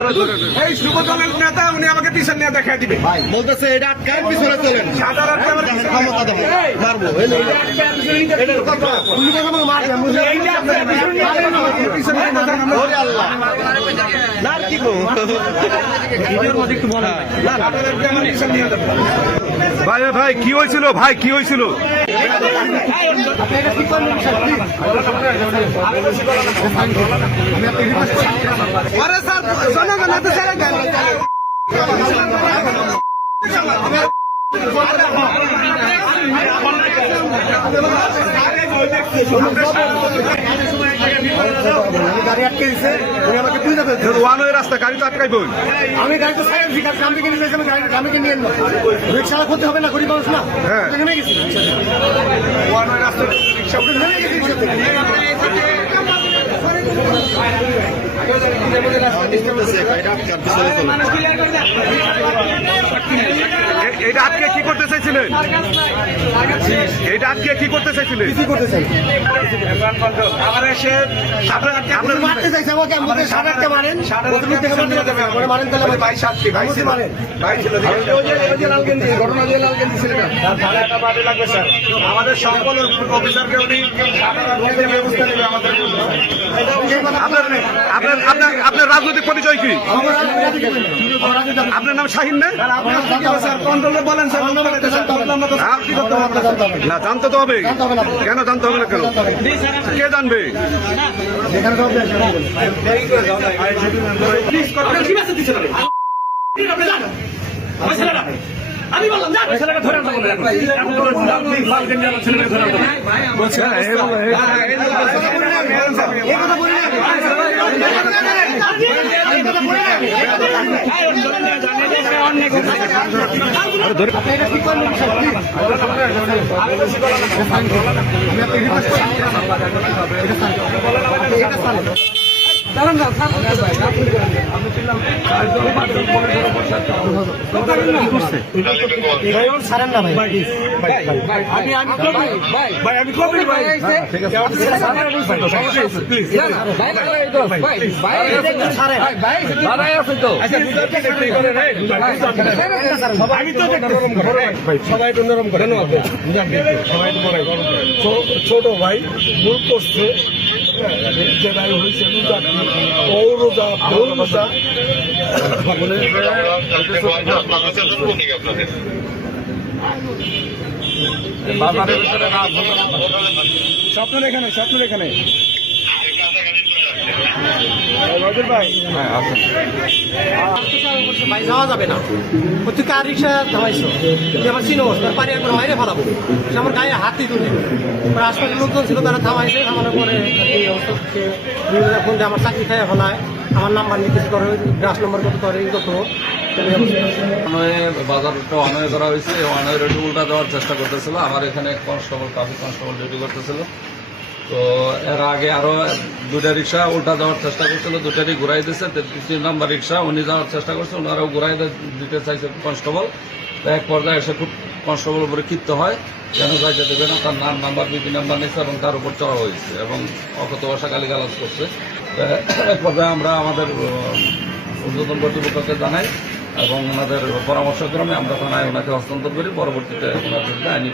এই যুব দলের নেতা উনি আমাকে পিছন নিয়ে দেখা দিবে। বলতেছে এটা আটকায় পিছনে চলেন? ক্ষমতা দেবো মারবো। ভাই ভাই কি হয়েছিল? ভাই কি হয়েছিল? আরে স্যার জনগণ হাতে ছেড়ে দেন গাড়ি আটকে দিছে উনি আমাকে বুঝতে পেরেছে ওয়ান ওয়ে রাস্তা গাড়ি তো আমি সাইড দিকে আমি কিনে নিয়েছি আমি গাড়ি আমি কিনে নিয়ে রিক্সা করতে হবে না গরিব মানুষ না গেছি গেছি রিক্সা থেকে। এটা আটকে কি করতে চাইছিলেন? এটা আটকে কি করতে চাইছিলেন? কি করতে চাই আমার এসে আপনার আপনি মারতে চাইছে আমাকে আমাকে সাড়ে মারেন। মারেন। তাহলে ভাই সাতটি ভাই ছিল। মারেন। ভাই ছিল ওই যে ওই যে লাল গেঞ্জি ঘটনা যে লাল লাগবে স্যার। আমাদের সকল অফিসারকে উনি ব্যবস্থা নেবে আমাদের আপনার আপনার রাজনৈতিক পরিচয় কি। আপনার নাম শাহিন না। বলেন স্যার বললাম না করতে জানতে না। না জানতে তো হবে। জানতে হবে না। কেন জানতে হবে না কেন? কে জানবে। আমি বললাম যা ছেলেটা ধরে আনতে বললেন এখন। লাল গেঞ্জি আমার ছেলেটাকে ধরে আনতে এই কথা বলি না। আমি তো সবাই একটু নরম করে ছোট ভাই ভুল করছে ভাই হয়েছে রোজা পৌরোজা মানে স্বপ্নের এখানে স্বপ্নের এখানে রজত ভাই ভাই যাওয়া যাবে না। ও তুই কার রিক্সা থামাইছো? তুই আমার চিনো তোর পারি একবার মাইরে ফেলাবো। সে আমার গায়ে হাতই তুলে পরে আশপাশের লোকজন ছিল তারা থামাইছে থামানোর পরে এই অবস্থা ফোন দিয়ে আমার চাকরি ফেলায়। আমার নাম্বার কিছু করে গ্রাস নম্বর কত করে কত। অনয়ে বাজারটা অনয় করা হয়েছে এবং অনয়ের উল্টা দেওয়ার চেষ্টা করতেছিল। আমার এখানে কনস্টেবল ট্রাফিক কনস্টেবল ডিউটি করতেছিল। তো এর আগে আরও দুটা রিক্সা উল্টা দেওয়ার চেষ্টা করছিল দুটারই ঘুরাই দিচ্ছে তিন নম্বর রিক্সা, উনি যাওয়ার চেষ্টা করছে, ওনারাও ঘুরাই দিতে চাইছে কনস্টেবল। এক পর্যায়ে এসে খুব কনস্টেবল উপরে ক্ষিপ্ত হয়, কেন যাইতে দেবে না, তার নাম নাম্বার বিপি নাম্বার নিচ্ছে এবং তার উপর চড়া হয়েছে এবং অকত ভাষা গালিগালাজ করছে। এক পর্যায়ে আমরা আমাদের ঊর্ধ্বতন কর্তৃপক্ষকে জানাই এবং ওনাদের পরামর্শক্রমে আমরা থানায় ওনাকে হস্তান্তর করি। পরবর্তীতে ওনার বিরুদ্ধে আইনি